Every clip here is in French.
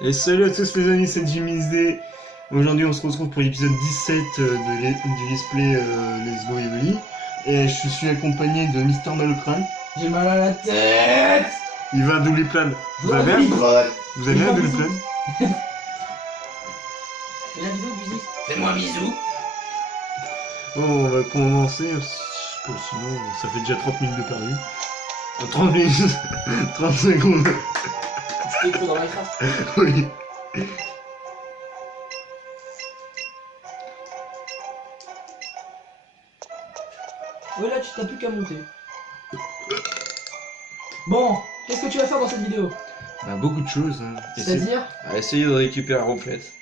Et salut à tous les amis, c'est JimyXD. Aujourd'hui on se retrouve pour l'épisode 17 du Let's Play Let's Go Evoli. Et je suis accompagné de Mister Malocrane. J'ai mal à la tête. Il va à double plane. Vous avez un double plane? Fais la vidéo, musique. Fais-moi un bisou. Bon, on va commencer. Sinon ça fait déjà 30 minutes de perdu. 30 minutes 30 secondes. C'était trop dans Minecraft. Oui. Ouais, là, tu t'as plus qu'à monter. Bon, qu'est-ce que tu vas faire dans cette vidéo? Bah, beaucoup de choses. Hein. C'est-à-dire Essayer de récupérer la ronflette.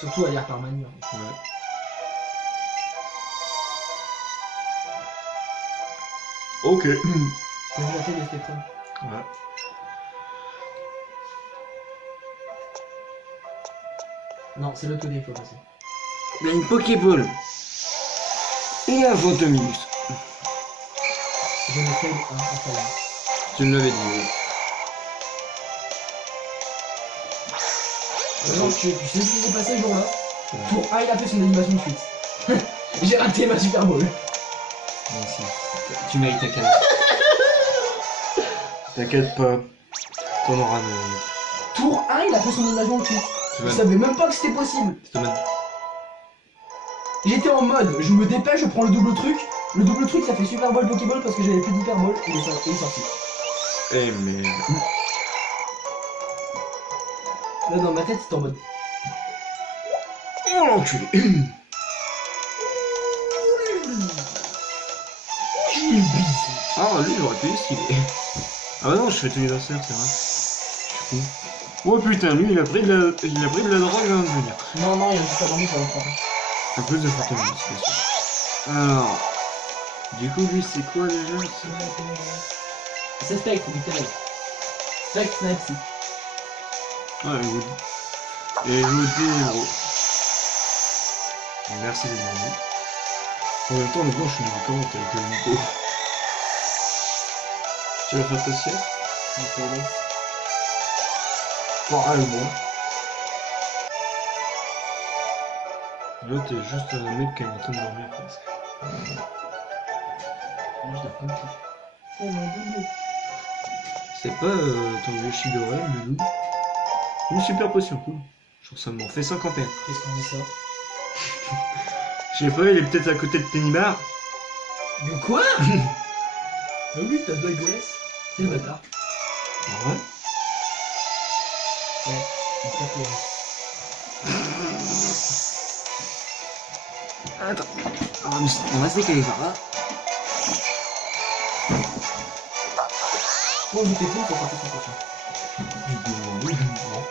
surtout à lire par manure. Ouais. Ok. T'as vu la tête de Spectrum? Ouais. Non, c'est l'autre côté qu'il faut passer. Il y a une Pokéball. Et un Fantominus. Je me fais un falloir. Tu me l'avais dit. Non, tu sais ce qui s'est passé le jour-là? Tour 1, il a fait son animation de suite. J'ai raté ma Super Bowl. Merci. Tu mérites ta canne. T'inquiète pas. T'en auras de... Tour 1, il a fait son animation de suite. Je Stoman. savais même pas que c'était possible. Stoman. J'étais en mode, je me dépêche, je prends le double truc. Le double truc, ça fait Super Bowl Pokéball parce que j'avais plus d'Hyper Ball. Il est sorti. Eh merde. Là, dans ma tête, c'était en mode. Oh l'enculé. Ah lui j'aurais pu esquiver. Ah bah non je fais tous les danseurs c'est vrai. Je suis con. Oh putain lui il a pris de la drogue avant de venir. Non, non, il y a juste pas dormi pour le prendre. À cause de Fortnite c'est sûr. Alors. Du coup lui c'est quoi déjà? C'est Spectre, du téléphone. Spectre, Snipesy. Ah et l'autre. Merci d'être venu. En même temps honnêtement je suis niveau comment avec le Nico. Tu vas faire ta sieste? Pareillement. Là t'es juste un mec qui est en train de dormir presque. C'est pas ton Yoshidori, Loulou? Une super potion, cool. Genre ça m'en fait 50 R. Qu'est-ce qu'on dit ça? Je sais pas, il est peut-être à côté de Pennybar. De quoi? Ah oui, t'as Douglas. Quel bâtard. Ah ouais? Ouais, on tape les... Attends. On va se décaler par là. Bon, j'étais fou pour faire cette potion. Non.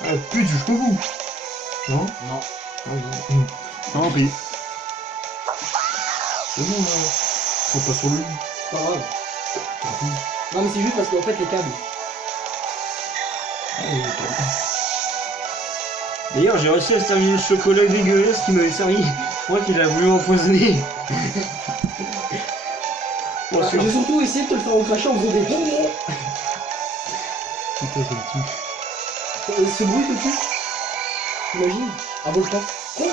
Ah pute jusqu'au bout. Non? Non. Tant pis. C'est bon là. Faut pas sur lui. C'est pas grave. Non, mais c'est juste parce qu'en fait, les câbles. D'ailleurs j'ai réussi à se terminer le chocolat dégueulasse qui m'avait servi. Je crois qu'il a voulu m'empoisonner. Bon, J'ai surtout essayé de te le faire au crachat en faisant des bonbons. putain ça me tue. Ce bruit te tue. T'imagines? Un volcan. Non,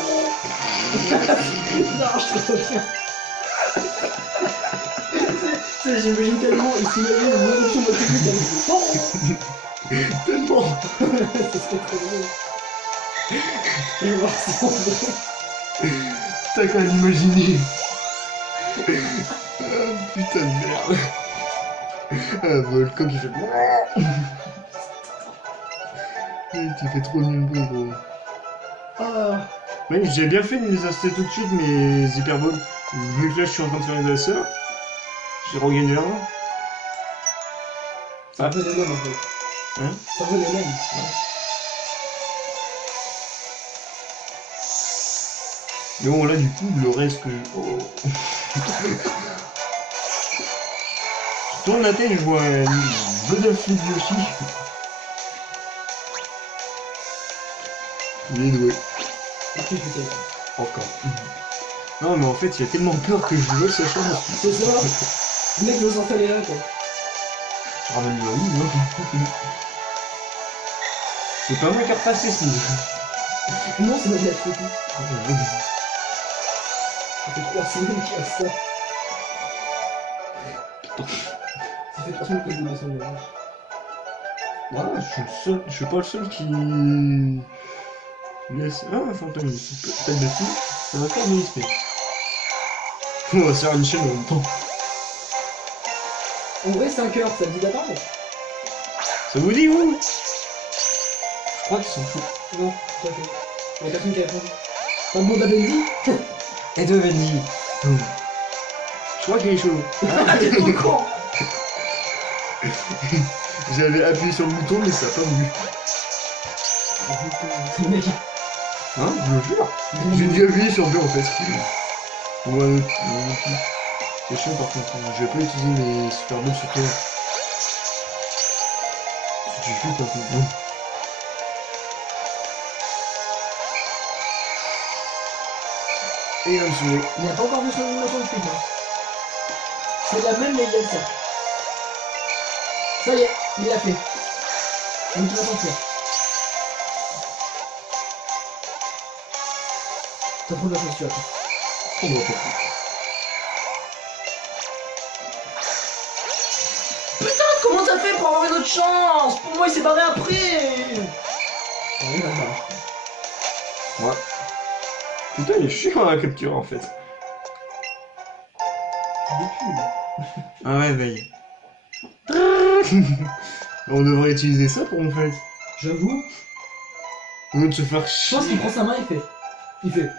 je te reviens. J'imagine tellement, il s'imagine une éruption de technique avec des Tellement. Ça serait trop drôle. Je vais voir si on veut. T'as qu'à l'imaginer. Ah, putain de merde. Un volcan qui fait... Tu fais trop nul bruit gros. Ah, Oui, j'ai bien fait de les installer tout de suite mes hyperballs. Vu que là je suis en train de faire les assassins, j'ai regagné l'argent. c'est un peu les mêmes en fait. Hein? C'est un peu les mêmes. Mais bon là du coup le reste que... Oh. Je tourne la tête, je vois une Battlefield Yoshi. Bien doué. Et puis je fais Encore. Non mais en fait il y a tellement peur que je veux sa chance. c'est ça. Le mec veut s'installer là quoi. Ramène-le en ligne, hein. C'est pas moi qui ai repassé, Steve. Non, c'est moi qui l'ai fait. Ça fait 3 semaines qu'il y a ça. Ça fait 3 semaines que je descends le mélange. Voilà, je suis pas le seul qui laisse. Ah, un fantôme ici. Peut-être de tout. Ça va faire de l'XP. On va se faire une chaîne en même temps. En vrai, 5 heures, ça me dit d'attendre? Ça vous dit, vous? Je crois qu'ils sont chauds. Non, c'est pas fait. Il y a personne qui a répondu. T'as demandé à Bendy? Et toi, Benji? Je crois qu'il est chaud. Ah, t'es trop con! J'avais appuyé sur le bouton, mais ça a pas voulu. C'est le mec. Hein? Je le jure. J'ai dû appuyer sur B en fait. Ouais, c'est chiant par contre. Je vais pas utiliser mes super moves sur toi. Si tu fais, par contre. Et un dessous. Il n'a pas encore vu son animation de suite. Hein. C'est la même, mais il y a le cercle. Ça y est, il l'a fait. Donc tu vas sentir. T'as trop de la posture. On va pas. Putain, comment t'as fait pour avoir une autre chance? Pour moi, il s'est barré après. Ah oui, d'accord. Ouais. Putain, il est chiant à la capture en fait. Un réveil. On devrait utiliser ça pour en fait. J'avoue. Au lieu de se faire Je chier. pense qu'il prend sa main, il fait. Il fait.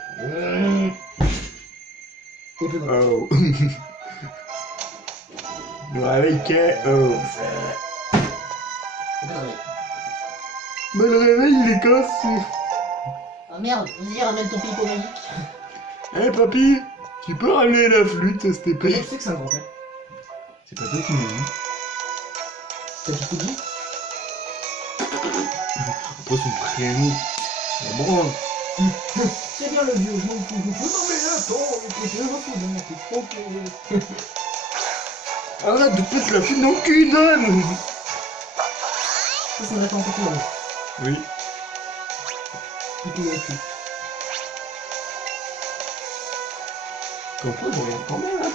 Il fait non. Oh. Le réveil KO. Mais le réveil il est cassé. Ah merde, vas-y, ramène ton pipeau magique. Eh papy, tu peux ramener la flûte à cette Comment épée? tu sais que c'est un grand père? C'est pas toi qui m'as dit. T'as tout dit? Après son prénom. La branle. C'est bien le vieux, je m'en fous. Non mais attends, je m'en fous, non, c'est ok. Arrête de péter la flûte dans le cul, donne. Ça, ça m'attend encore plus. Oui. Il peut y être. Comme quoi, je regarde quand même. Hein.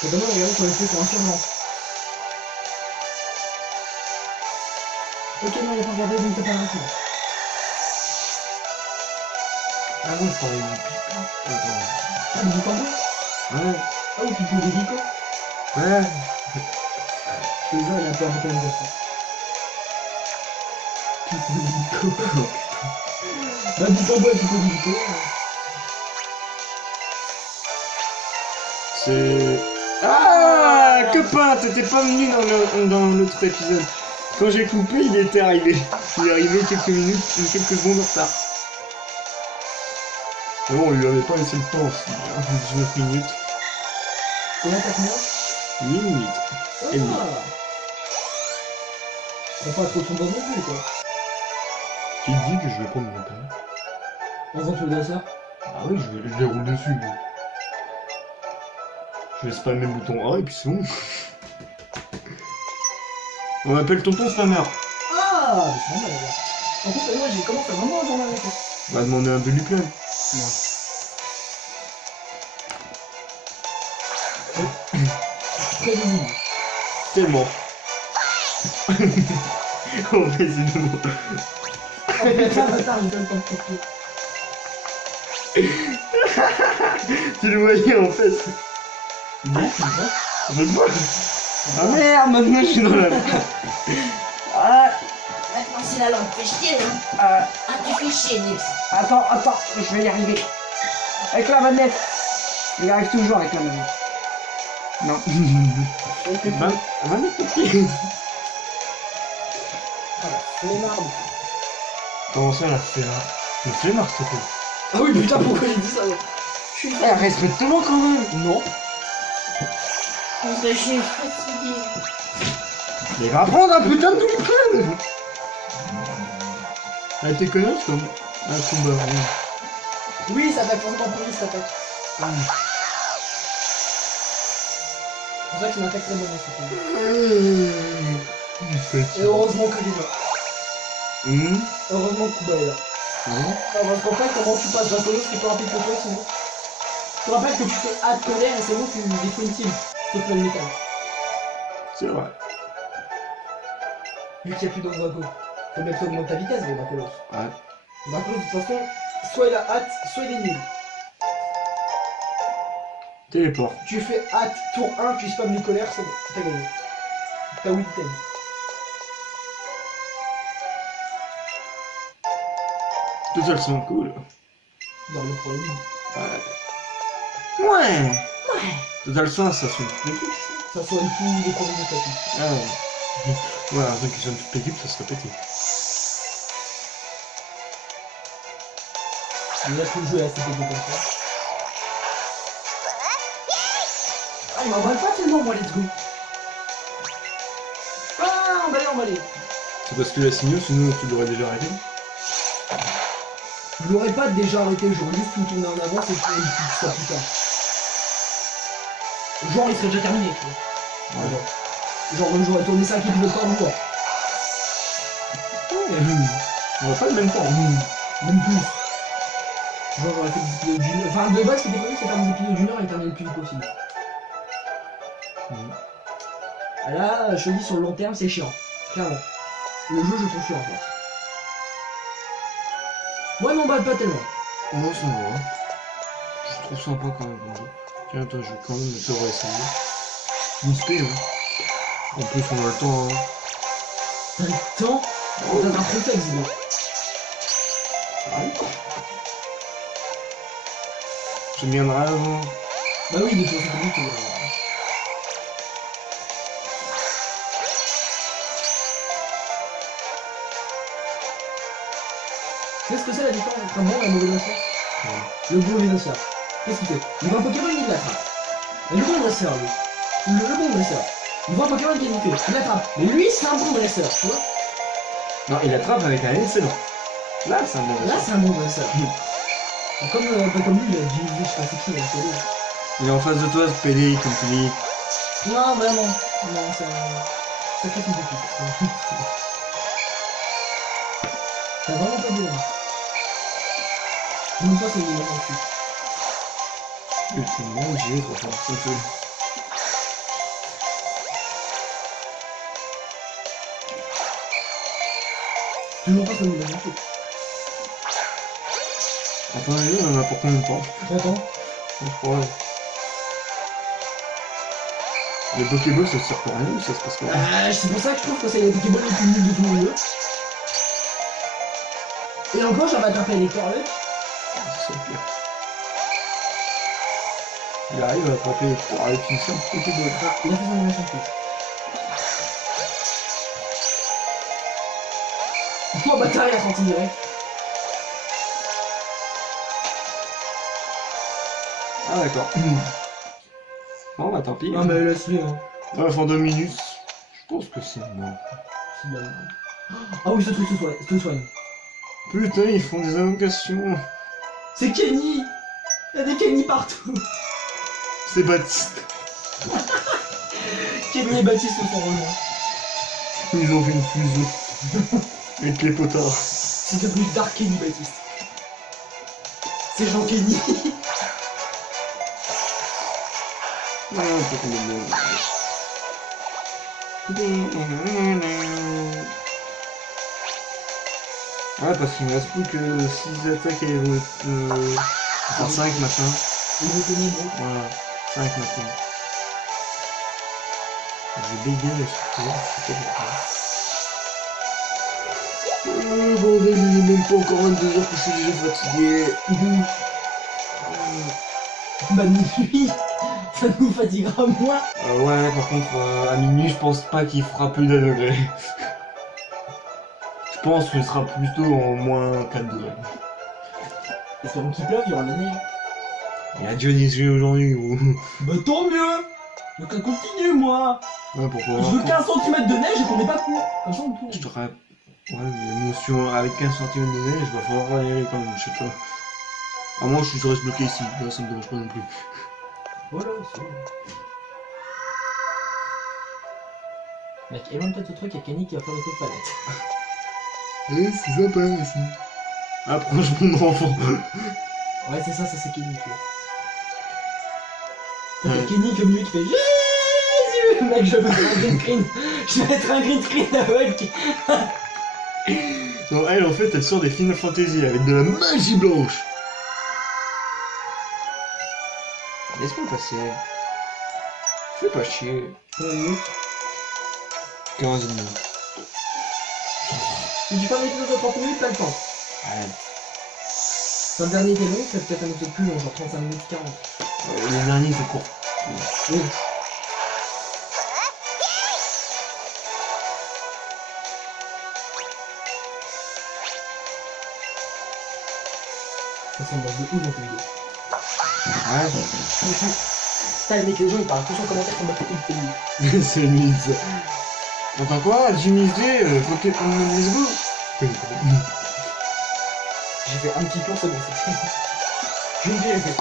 T'as vraiment regardé sur les feux, c'est un surnom. Ok, non, il a pas regardé, donc t'as pas raison. Ah non, je parlais du pipe. Attends. Ah, mais du tambour? Ouais. Ah, ou pipeau des Rico? Ouais. Je te jure, il a un peu un peu comme ça. Pipeau des Rico. Bah, du tambour et pipeau des Rico. C'est... Ah, copain, t'étais pas venu dans l'autre épisode. Quand j'ai coupé, il était arrivé. Il est arrivé quelques minutes, quelques secondes en retard. Mais bon, on lui avait pas laissé le temps aussi. 19 minutes. Combien t'as combien? 8 minutes. Et demi. On fera trop de son bon non plus, quoi. Qui te dit que je vais prendre mon temps? Par exemple, le danseur. Ah oui, je déroule dessus. Moi. Je laisse pas le même bouton A et puis c'est bon. On m'appelle tonton spammer. Ah, c'est normal, là. En fait, moi, j'ai commencé vraiment à avoir la réponse. On va demander un peu du plein. Très visible. Tellement. En fait, c'est bon. Oh putain, bâtard, il donne pas de copier. Tu le voyais en fait. Ouais, c'est ça. En fait, moi. Ah merde, maintenant je suis dans la. Ah, Maintenant, c'est la langue. Fais chier, hein. Ah, Tu fais chier, Nils. attends, je vais y arriver. Avec la manette. Il arrive toujours avec la manette. Non. Va mettre tes pieds. Ah, flemmarde. Comment ça la flemmard? Le flemmard s'il te plaît. Ah oui, putain, pourquoi j'ai dit ça? Je suis Eh, respecte-moi quand même. Non. Parce que je suis fatiguée. Mais va prendre un putain de doliprane. Elle était connasse comme un combat. Oui, ça attaque forcément premier, ça attaque. pour ça que c'est une attaque très bonne cette Et heureusement que les là. Heureusement que Kuba est là. Parce qu'en fait, comment tu passes d'un colosse qui est plus rapide que toi sinon. Je te rappelle que tu fais A de colère et c'est bon, tu défends une team. Sauf le métal. C'est vrai. Vu qu'il n'y a plus d'Andrago. Faut bien que tu augmentes ta vitesse, mais Dracolos. Ouais. Dracolos, de toute façon, soit il a hâte, soit il est nul. Téléport. Tu fais hâte, tour 1, tu spams les colères, c'est bon, t'as gagné. T'as 8 thèmes. Tout ça, sont cool. Dans le problème. Ouais. Total sens, ça sonne toute l'équipe. Ça soigne tous les problèmes de statut. Ah ouais. Ouais, un truc qui sonne toute l'équipe, ça serait pété. Il a tout joué à cette équipe comme ça. Ah, il m'emballe pas tellement, moi, let's go. Ah, emballé. C'est parce que la signaux, sinon tu l'aurais déjà arrêté. Je l'aurais pas déjà arrêté, j'aurais juste tout tourné en avance et puis ça plus tard. Genre, il serait déjà terminé, tu vois. Ouais. Genre, j'aurais tourné 5 épisodes par jour. On va pas le même temps. Même plus. Genre, j'aurais fait des épisodes d'une heure. Enfin, de base, ce qui était prévu, c'est faire des épisodes d'une heure et terminer le plus vite possible. Là, je te dis, sur le long terme, c'est chiant. Clairement. Le jeu, je trouve chiant, en fait. Moi, il m'emballe pas tellement. Oh, ça va. Je trouve sympa quand même. Tiens, attends, je vais quand même te réessayer. Une spé, hein. En plus, on a le temps, hein. T'as le temps? T'as un prétexte, dis-moi. Je viendrai avant. Bah oui, mais tu vois, c'est bon, Qu'est-ce que c'est la différence entre un bon et un mauvais lanceur? Le bon lanceur. Qu'est-ce qu'il fait? Il voit un Pokémon, il l'attrape. Et le bon dresseur, lui. Le bon dresseur. Il voit un Pokémon qui est niqué, il l'attrape. Mais lui, c'est un bon dresseur, tu vois? Non, il attrape avec un excellent. Là, c'est un bon Là, c'est un bon dresseur. Pas comme lui, il a divisé, je sais pas c'est qui, là, Il est en face de toi, ce PD, comme tu dis. Non, vraiment. Non, c'est un... Ça fait une petite. T'as vraiment pas de... Même pas, c'est une ensuite. Il faut manger, quoi. C'est un peu... Toujours pas, c'est une ensuite. Attends, on en a pour combien de temps? Attends. Je crois. Les Pokéballs, ça sert pour rien ou ça se passe comment? C'est pour ça que je trouve que c'est les Pokéballs les plus nuls de tout le jeu. Et encore, j'avais attrapé les corvées. C'est pire. Il arrive à attraper les corps avec une simple Pokéball. Il a fait son animation plus. Oh bâtard, il a senti direct. Ah d'accord. Bon bah tant pis. Non mais laisse-le hein. Bref, en 2 minutes, je pense que c'est bon. C'est bien. Ah oui, ce truc se soigne. Putain, ils font des invocations. C'est Kenny. Il y a des Kenny partout. C'est Baptiste. Kenny et Baptiste se sont rejoints. Ils ont fait une fusion. Avec les potards. C'est devenu Dark Kenny Baptiste. C'est Jean Kenny. Ah, c'est comme ouais, parce qu'il me reste plus que 6 attaques et enfin 5 maintenant. Il est Kenny, bon. Voilà, 5 maintenant. J'ai bégayé je sais pas pourquoi. Bordel, il est même pas encore 22h que je suis déjà fatigué. Bah nuit, ça nous fatiguera moins. Ouais, par contre, à minuit, je pense pas qu'il fera plus d'un degré. Je pense qu'il sera plutôt en moins 4 degrés. Espérons qu'il pleuve, il y aura la neige. Il y a Dionysio aujourd'hui ou... Bah tant mieux. Donc on continue moi. Ouais, pourquoi Je veux 15 cm de neige et qu'on n'est pas court. Comme ça on tourne. Je te rappelle... Ouais, mais l'émotion avec 15 cm de neige, il va falloir y aller quand même, je sais pas. À moins que je reste bloqué ici, là ça me dérange pas non plus. Voilà, c'est... Mec, éloigne-toi de ce truc, il y a Kenny qui va faire une palette. C'est sympa aussi. Approche mon enfant. Ouais, c'est ça c'est Kenny. Tu vois. Ouais. T'as Kenny comme lui qui fait Jésus. Mec, je vais mettre un green screen. Je vais mettre un green screen avec. Non, elle, en fait, elle sort des Final Fantasy avec de la magie blanche. Laisse-moi passer. Fais pas chier. 15 minutes. Si tu fais un épisode de 30 minutes, t'as le temps. Ouais. Si un dernier était long, c'est peut-être un épisode plus long, genre 35 minutes 40. Le dernier, c'est court. Oui. Ça semble de ouf dans tes vidéos. Ouais. Putain, le mec, les gens ils parlent tous en commentaire comme beaucoup de pays. C'est limite ça. Entends quoi, Jimmy's Day, Pokémon Let's Go. J'ai fait un petit tour, c'est bon, c'est tout. J'ai une idée, fait.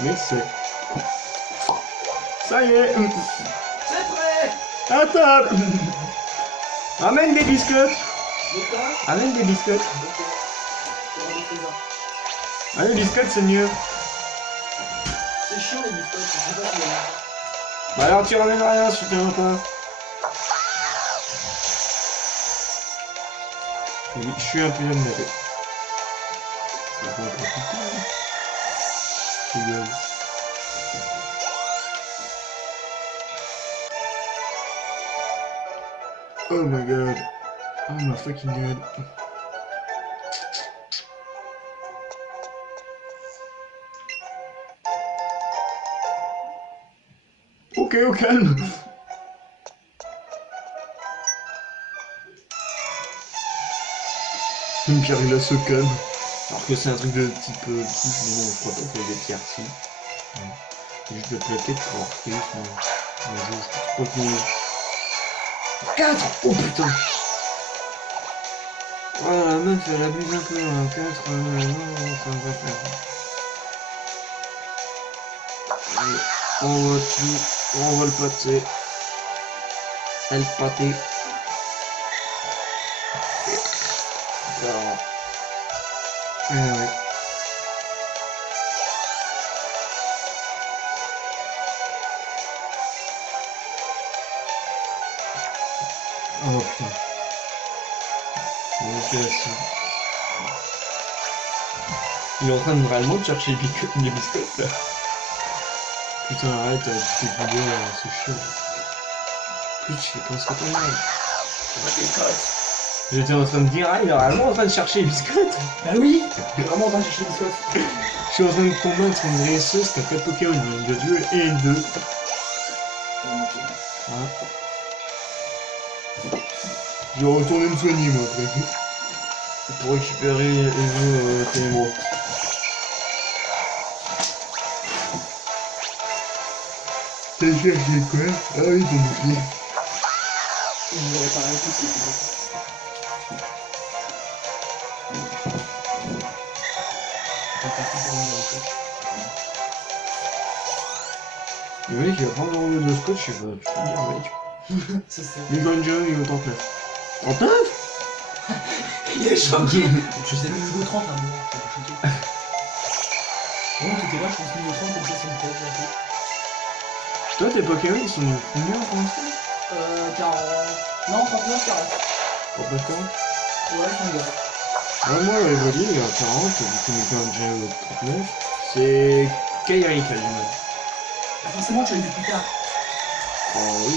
Merci. Ça y est. C'est prêt. À table. Amène des biscuits. De quoi? Amène des biscuits. Ok. Ah, les biscuits, c'est mieux. C'est chiant les biscuits, je sais pas si Bah alors tu ramènes rien si tu veux pas. Oui, je suis un peu énervé. Je rigole. Oh my god. Oh my fucking god. Ok, au calme. Une pierre, il a ce calme. Alors que c'est un truc de type mais bon, je crois pas qu'il y ait des petits artis. Juste le plaquette pour avoir pris son jeu. Je crois qu'il 4. Oh putain. Oh la meuf elle abuse un peu, hein. 4, non, ça va faire. On va tout, on va le pâter. Elle pâté. Alors. Ouais. Oh putain. Ok, il est en train de réellement chercher les biscuits là. Putain arrête avec tes vidéos, c'est chiant. Putain, je pense que t'es mal. J'étais en train de dire, ah il est réellement en train de chercher les biscuits. Bah oui, je suis vraiment en train de chercher des biscuits. Je suis en train de combattre une dresseuse qui a 4 Pokémon, de Dieu et 2. Voilà. Je vais retourner me soigner moi après. Pour récupérer les jeux ténébreux. T'as cherché quoi? Ah oui, ton bouclier. Je vais réparer un coup, c'est tout. Le mec il va prendre un rouleau de scotch, je sais pas, tu peux dire mec. C'est ça. Les Gonjam il est au 39. 39? Il est choqué. Je sais plus niveau 30 à un moment, j'étais choqué. Bon, t'étais là, je pense niveau 30 comme ça, c'est une tête bientôt. Toi tes Pokémon ils sont combien pour l'instant? 40. Non, 39, 40. Pour pas 40? Ouais, c'est un gars. Ah moi Evoli il est à 40, du coup il est déjà au 39. C'est Kairi qui a du mal. Forcément, tu l'as vu plus tard. Oh oui,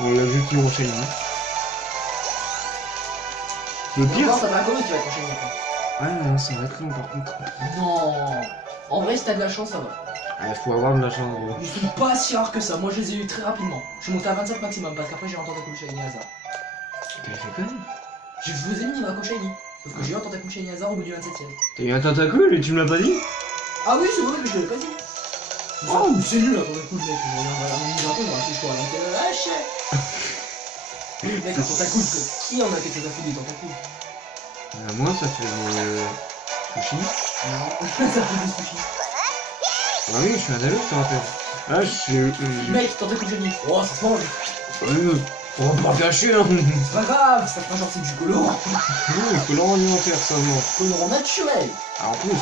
on l'a vu plus enchaîné. Le pire. Non, t'as pas connu qui va t'enchaîner après. Ah non, ça va être long par contre. Non. En vrai, si t'as de la chance, ça va. Ah, faut avoir de la chance. Ils sont pas si rares que ça. Moi, je les ai eu très rapidement. Je suis monté à 25 maximum parce qu'après, j'ai eu un tentacule shiny hasard. T'as fait quoi? Je vous ai mis Mako shiny. Sauf que j'ai eu un tentacule shiny hasard au bout du 27ème. T'as eu un tentacule et tu me l'as pas dit? Ah oui, c'est vrai, mais je l'avais pas dit. Oh, mais c'est nul un tentacule, mec. Je reviens à la mise un peu, on va acheter à l'intérieur. Ah, chef. Mec, un tentacule, qui en a quelque chose à foutre des tentacules? Moi ça fait sushi. Non, ça fait des sushis. Ah oui, je suis un ado, je te rappelle. Ah, je suis. Mec, tentacule shiny. Oh, ça se mange. On va pas gâcher, hein. C'est pas grave, ça fera genre c'est du colorant. Non, il faut l'alimentaire, ça, non. Colorant naturel. Alors, en plus,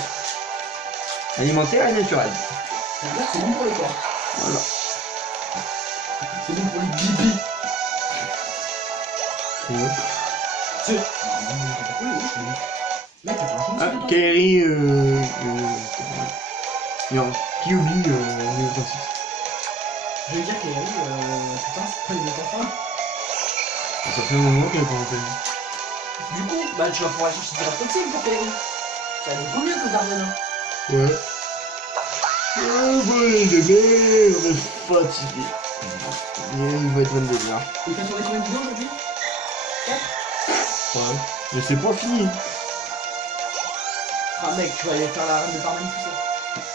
alimentaire et naturel. C'est-à-dire c'est bon pour les corps. Voilà. C'est bon pour les bibis. Ouais. C'est... Mec, t'as pas un Ah, Kairi, non, Kyubi, numéro 36. Je vais dire qu'elle putain, c'est pas les mecs enfants. Ça fait un moment qu'elle est pas rentrée. Du coup, bah tu vas pouvoir aller chercher de la toxine pour Kairi. Ça va être beaucoup mieux que Darwin. Ouais. Oh, bonne de merde, fatigué. Il va être 22 heures. Et t'as tourné combien de vidéos aujourd'hui? 4. Ouais. Mais c'est pas fini. Ah mec, tu vas aller faire la reine de Parmanie tout ça.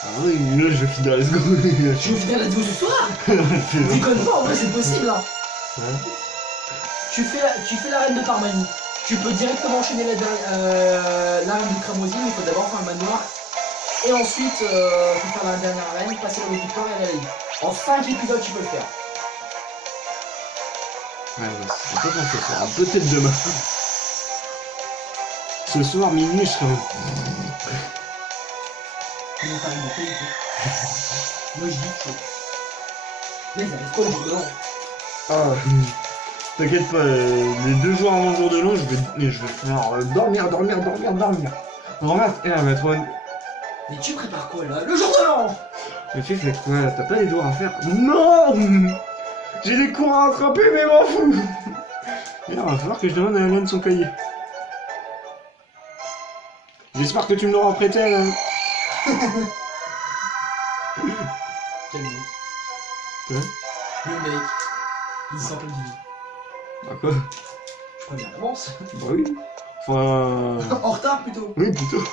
Ah oui, là je vais finir les secondes. Tu veux finir la vidéo ce soir? Déconne pas, en vrai c'est possible hein. Ouais. Tu fais la reine de Parmanie. Tu peux directement enchaîner la reine de Cramoisine, il faut d'abord faire un manoir. Et ensuite, faut faire la dernière reine, passer la victoire et aller à la ligne. En 5 épisodes, tu peux le faire. Ouais, bah, c'est pas pensé ça. Peut-être demain. Ce soir, minuit, je serai. Non, pas une bonne idée. Moi je dis chaud. Mais ça reste quoi le jour de l'an? Ah, t'inquiète pas, les 2 jours avant le jour de l'an, je vais faire dormir. Vraiment, elle va être. Mais tu prépares quoi là? Le jour de l'an! Mais tu fais quoi? T'as pas les devoirs à faire? Non! J'ai des cours à rattraper, mais m'en fous! Et là, il va falloir que je demande à Alan son cahier. J'espère que tu me l'auras prêté, Alan. Quel mec? Quoi? Le mec, il s'en plein d'idées. Bah quoi? Je préviens à l'avance. Bah oui. Enfin... En retard plutôt. Oui, plutôt.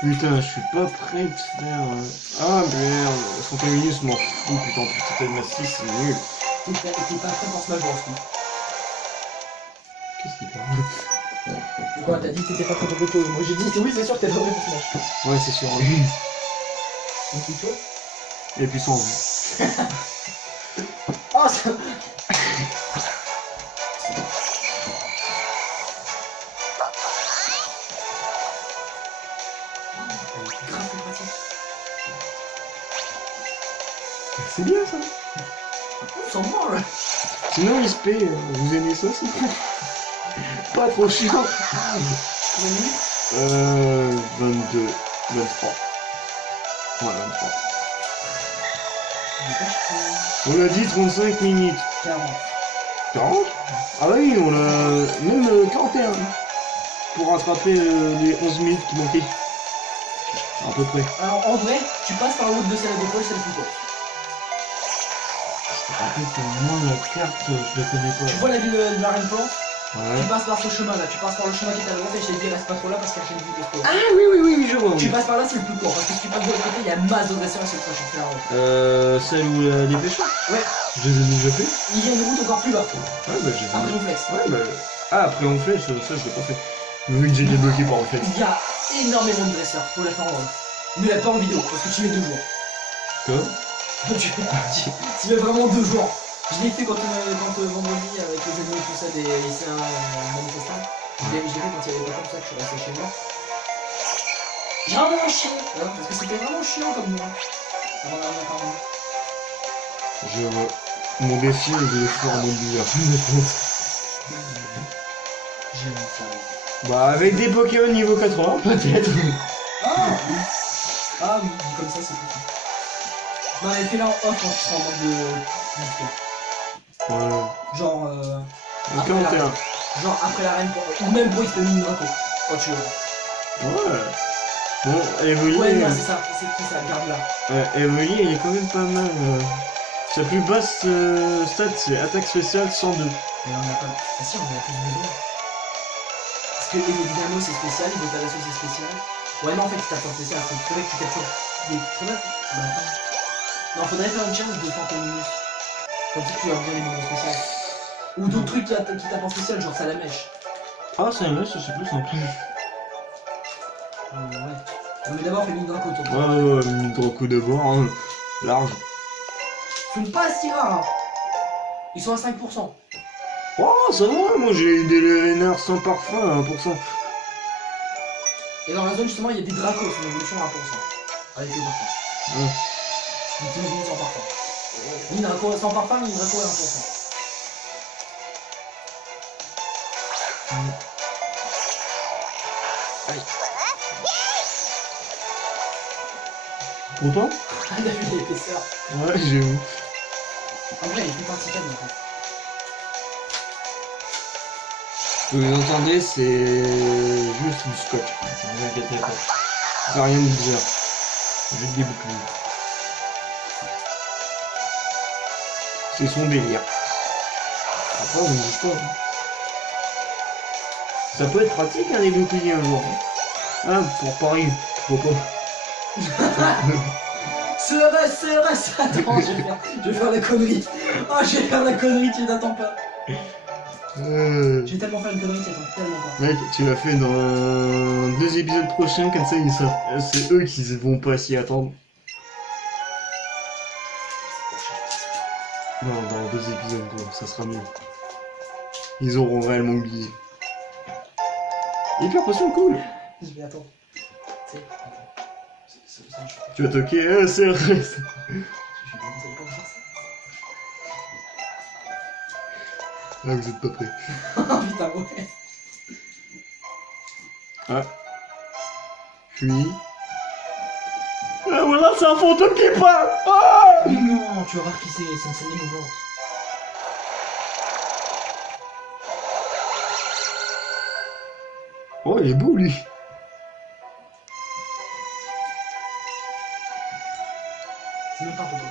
Putain, je suis pas prêt de faire... Ah merde, son féminisme m'en fout, putain, putain, de ma 6, c'est nul. T'es pas prêt pour Smash Bros. Qu'est-ce qu'il parle? Et quoi, t'as dit que t'étais pas prêt pour quelque chose? Moi j'ai dit oui, c'est sûr que t'es pas prêt pour Smash. Ouais, c'est sûr. Donc c'est chaud. Et puis son vue. Ah ça... C'est bien ça. On s'en branle. Sinon, XP, vous aimez ça, c'est pas trop chiant. 22, 23. Ouais, 23. On a dit 35 minutes. 40. 40? Ah oui, on a même 41. Pour rattraper les 11 minutes qui manquaient. À peu près. Alors en vrai, tu passes par la route de celle d'épaule, c'est le plus court. En fait, moi, la carte, je la connais pas. Tu vois la ville de la Reine Plante? Ouais. Tu passes par ce chemin là, tu passes par le chemin qui est à droite et je t'ai dit reste pas trop là parce qu'il y a une vie de Ah oui, je vois. Tu passes par là, c'est le plus court parce que si tu passes de l'autre côté, il y a masse d'adresseurs et c'est très cher. Celle où les pêcheurs? Ouais. Je les ai déjà fait. Il y a une route encore plus bas. Ouais, bah j'ai Après on flex. Ouais, bah. Ah, après on flèche, ça je l'ai pas fait. Vu que j'ai débloqué par en fait. Il y a énormément de dresseurs, faut la faire en run. Mais pas en vidéo parce que tu mets 2 jours. Quoi? Tu mets vraiment 2 jours. Je l'ai fait quand vendredi avec les amis et tout ça des lycéens manifestants. Je l'ai fait quand il y avait pas comme ça que je suis resté chez moi. J'ai vraiment chié, parce que c'était vraiment chiant comme moi. Ça m'en a rien parlé. Je vois. Mon défi est de faire mon billard. J'aime ça. Bah, avec des Pokémon niveau 80, peut-être. Ah oui. Ah oui, dit comme ça c'est plus. Non mais fais-la en off quand tu seras en mode de... Ouais. Genre Donc, après la 41. reine. Genre après la reine, ou même pour XP mini Draco. Quand tu veux. Ouais. Bon, Evoli. Ouais non c'est ça, garde là. Evoli, il est quand même pas mal. Sa plus basse stat, c'est attaque spéciale 102. Mais on a pas... Ah si, on en a plus besoin. Parce que les Dynamo c'est spécial, les Botalasson c'est spécial. Ouais non en fait c'est ta force spéciale, c'est faudrait que tu captures des... Faudrait... Bah attends. Non, faudrait faire une challenge de Fantominus. Comme ça tu as besoin des moments spéciaux. Ou d'autres trucs qui tapent en spécial, genre Salamèche. Ah, ça me laisse, c'est plus simple. Ouais. Non mais d'abord fais mini Draco toi. Ouais, Draco d'abord, hein. Large. Ils sont pas si rares. Hein. Ils sont à 5%. Oh, ça va, moi j'ai des Léonard sans parfum à 1%. Et dans la zone, justement, il y a des dracos sur l'évolution à 1%. Avec le parfum. Ouais. Donc, t'imagines sans parfum. Ni draco sans parfum, ni draco à 1%. Allez. Content? Ah, t'as vu l'épaisseur. Ouais, j'ai vu. En vrai, elle est plus participable en fait. Ce que vous entendez, c'est juste du scotch. Ne vous inquiétez pas. C'est rien de bizarre. Juste des boucliers. C'est son délire. Après, on ne bouge pas. Hein. Ça peut être pratique, hein, les boucliers un jour. Ah, pour Paris, pourquoi pas. Serait, attends, je vais faire la connerie. Oh, je vais faire la connerie, tu t'attends pas. Je vais tellement faire une connerie, tu t'attends tellement pas. Mec, tu l'as fait dans 2 épisodes prochains, comme ça, c'est eux qui vont pas s'y attendre. Non, dans 2 épisodes, gros, ça sera mieux. Ils auront réellement oublié. Hyper potion, cool. Je vais attendre. Tu sais, attends. Tu vas toquer, c'est vrai. Je vais pas faire ça. Ah, vous êtes pas prêts. Oh putain, ouais. Ah. Puis... Ah, voilà, c'est un fantôme qui parle. Ah. Mais non, tu vas voir qui c'est une scène émouvante. Oh, il est beau, lui. C'est même pas photo.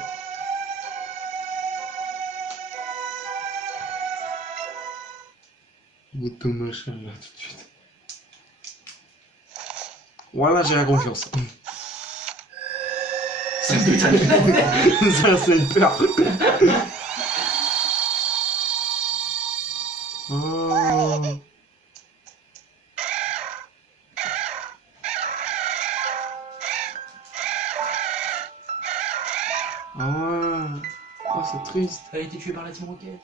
Bouton machin, là, tout de suite. Voilà, j'ai la confiance. C'est un putain de Ça, c'est une peur. Oh. Ah ouais. Oh, c'est triste. Elle a été tuée par la team Rocket.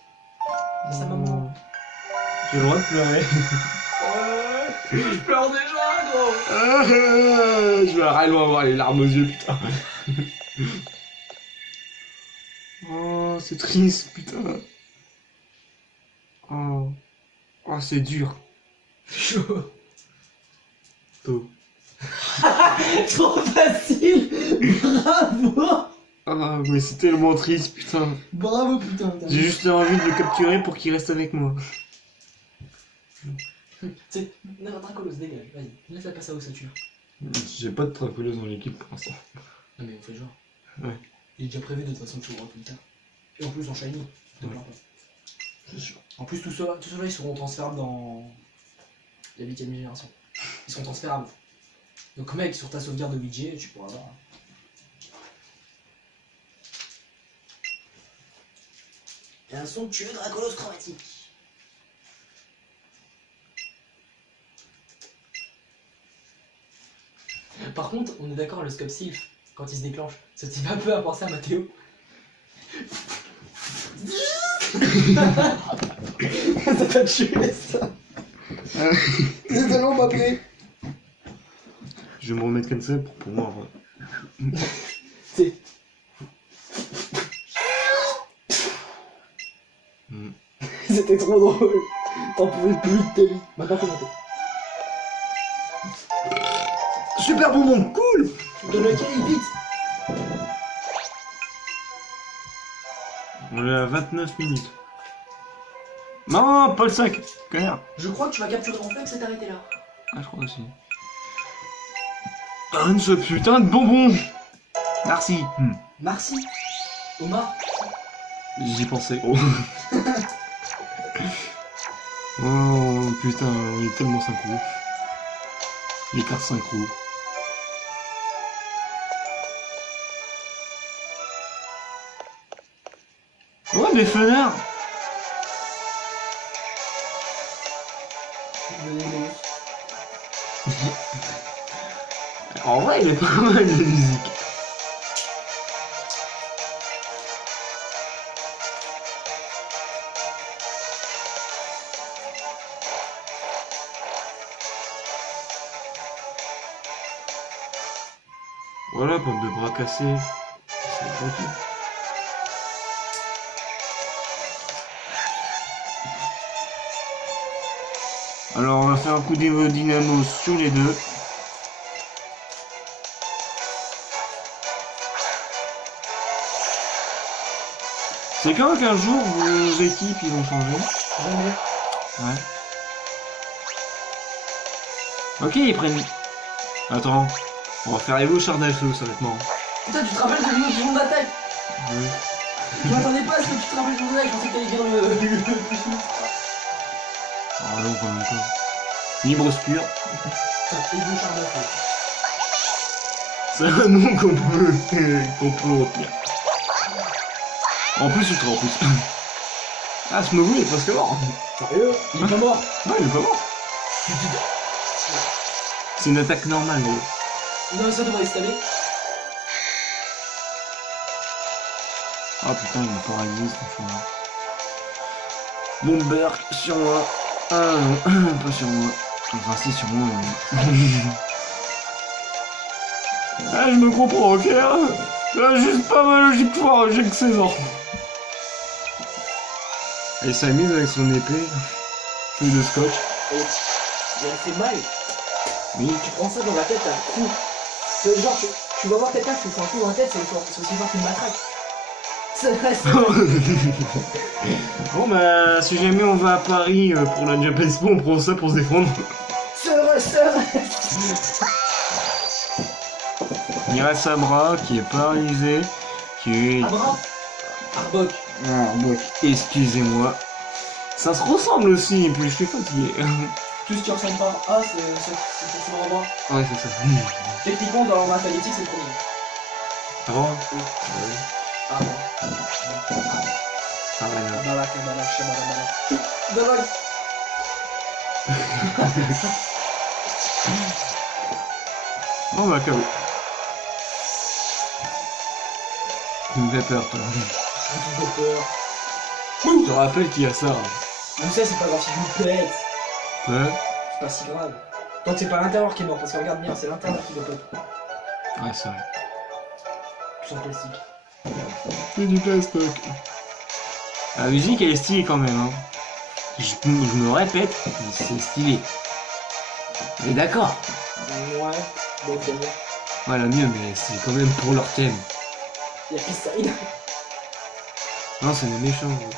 C'est sa maman. J'ai le droit de pleurer. Je pleure déjà, gros. Je vais réellement avoir les larmes aux yeux, putain. Oh, c'est triste, putain. Oh, oh c'est dur. Chaud. Tôt. Trop facile. Bravo. Ah, mais c'est tellement triste, putain. Bravo, putain. J'ai juste envie de le capturer pour qu'il reste avec moi. C'est... Dracolos, dégage, vas-y. Laisse la passer à ossature. J'ai pas de tracoleuse dans l'équipe pour l'instant. Non mais on fait genre. Ouais. Il est déjà prévu de toute façon que tu auras tout le temps. Et en plus en shiny. De Ouais. plein pas. C'est sûr. En plus, tous ceux-là, ils seront transférables dans la 8ème génération. Ils seront transférables. Donc, mec, sur ta sauvegarde de budget, tu pourras avoir. Et un somptueux Dracolos chromatique. Par contre, on est d'accord, le scope Sylph, quand il se déclenche, ce type un peu à penser à Mathéo. Ça t'a tué, ça. C'est tellement pas prêt. Je vais me remettre comme ça pour pouvoir... C'est... C'était trop drôle. T'en pouvais plus de ta vie. Maintenant, faut monter. Super bonbon, cool. De lequel vite. On est à 29 minutes. Non, pas le 5, connard. Je crois que tu vas capturer mon flingue et t'arrêter là. Ah, je crois aussi. Un ce putain de bonbon. Merci. Merci. Omar. J'y pensais. Oh. Oh putain, on est tellement synchro. Les cartes synchro. Oh, des fenêtres. En vrai, il est pas mal de musique. Voilà, bande de bras cassés. C'est pas tout. Alors on va faire un coup de dynamo sur les deux. C'est quand qu'un jour vos équipes ils vont changer? Jamais. Ouais. Ok, ils prennent. Attends, on va faire évoluer Char d'assaut, ça va être marrant. Putain, tu te rappelles de l'illusion d'attaque? Ouais. Je m'attendais pas à ce que tu te rappelles de l'illusion d'attaque, je pensais que t'allais dire le plus. Ah non, quand même pas. Libre Spur. Putain, Ego Char d'assaut. C'est un nom qu'on peut retenir. En plus, ultra en plus. Ah, Smogu est presque mort. Sérieux? Il est pas mort? Ouais, il est pas mort. C'est une attaque normale, gros. Non, mais ça devrait installer. Ah putain, il m'a paralysé cette fois. Bomber sur moi. Ah non, pas sur moi. Enfin, si, sur moi. Ah, je me comprends, ok? Là, juste pas ma logique pouvoir, j'ai que 16 ans. Elle s'amuse avec son épée. Feuille de scotch. Et il a fait mal. Oui. Tu prends ça dans la tête, t'as un coup. C'est genre, tu vas voir quelqu'un qui fait un coup dans la tête, c'est aussi fort qu'une matraque. C'est vrai, c'est vrai. Bon bah, si jamais on va à Paris pour la Japan Expo, on prend ça pour se défendre. C'est vrai, c'est vrai. Il reste Sabra qui est paralysé, qui est... Abra. Arbok. Ah, bon, excusez-moi. Ça se ressemble aussi, et puis je suis fatigué. Tout ce qui ressemble pas. Ah, c'est le Arbra. Ouais, c'est ça. Techniquement, dans Mathématiques, c'est le premier. Ah bon? Oui. Ouais. Arbra. Ah voilà. Balak, balak, shabalak. Balak. Bon bah, KO. Tu me fais peur, toi. J'ai toujours peur. Je te rappelle qu'il y a ça. Mais ça, c'est pas grave si je me pète. Ouais. C'est pas si grave. Tant que c'est pas l'intérieur qui est mort, parce que regarde bien, c'est l'intérieur qui me pète. Ouais, c'est vrai. Tout en plastique. C'est du plastoc. La musique, elle est stylée quand même, hein. Je me répète, mais c'est stylé. Mais d'accord. Ouais, donc c'est bon. Ouais, la mieux, mais c'est quand même pour leur thème. Y'a Pistine. Non, c'est des méchants. Gros.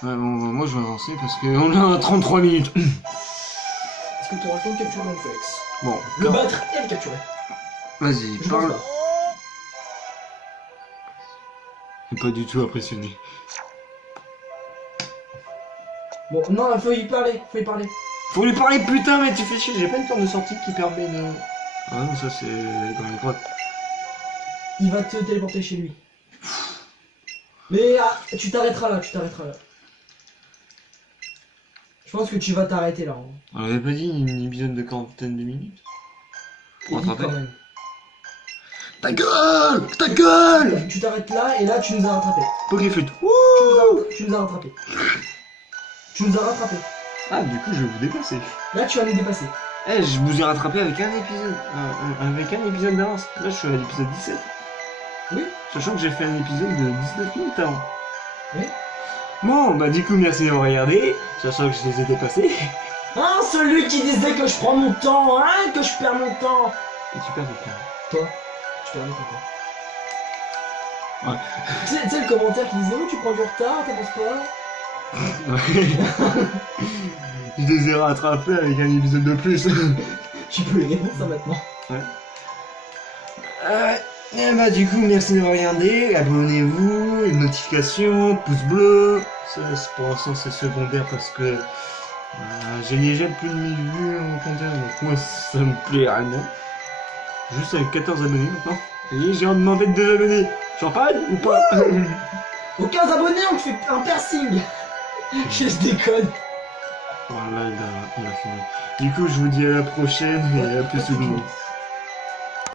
Ouais, bon, moi je vais avancer parce qu'on a 33 minutes. Est-ce que tu auras fait une capture réflexe? Bon, Le battre et le capturer. vas-y, Je parle. pense pas. Je suis pas du tout impressionné. Bon, non, faut y parler, faut y parler. Faut lui parler, putain, mais tu fais chier, j'ai pas une corde de sortie qui permet de... Ah non, ça c'est dans les grottes. Il va te téléporter chez lui. Mais ah, tu t'arrêteras là, tu t'arrêteras là. Je pense que tu vas t'arrêter là. Hein. On avait pas dit une épisode de quarantaine de minutes? Pour Et vite, rattraper. quand même. Ta gueule! Ta gueule! Tu t'arrêtes là et là tu nous as rattrapés. Pokéflute. Tu nous as rattrapés. Tu nous as rattrapés. Ah, du coup, je vais vous dépasser. Là tu vas nous dépasser. Eh, je vous ai rattrapé avec un épisode. Avec un épisode d'avance. Là, je suis à l'épisode 17. Oui. Sachant que j'ai fait un épisode de 19 minutes avant. Oui. Bon, bah du coup, merci d'avoir regardé. Sachant que je les ai dépassés. Hein, celui qui disait que je prends mon temps, hein, que je perds mon temps. Et tu perds du temps. Toi, tu perds mon temps. Ouais. Tu sais le commentaire qui disait oh tu prends du retard, t'en penses pas? Je les ai rattrapés avec un épisode de plus. Tu peux les répondre ça maintenant. Et bah du coup, merci d'avoir regardé. Abonnez-vous, les notifications, pouce bleu. Ça, pour l'instant, c'est secondaire parce que j'ai déjà plus de 1000 vues en compteur. Donc moi, ça me plaît réellement. Juste avec 14 abonnés maintenant. Et j'ai demandé de 2 abonnés. Champagne ou pas? Aux 15 abonnés, on te fait un piercing. Je déconne. Voilà, il a fini. Du coup, je vous dis à la prochaine et à plus tout le monde.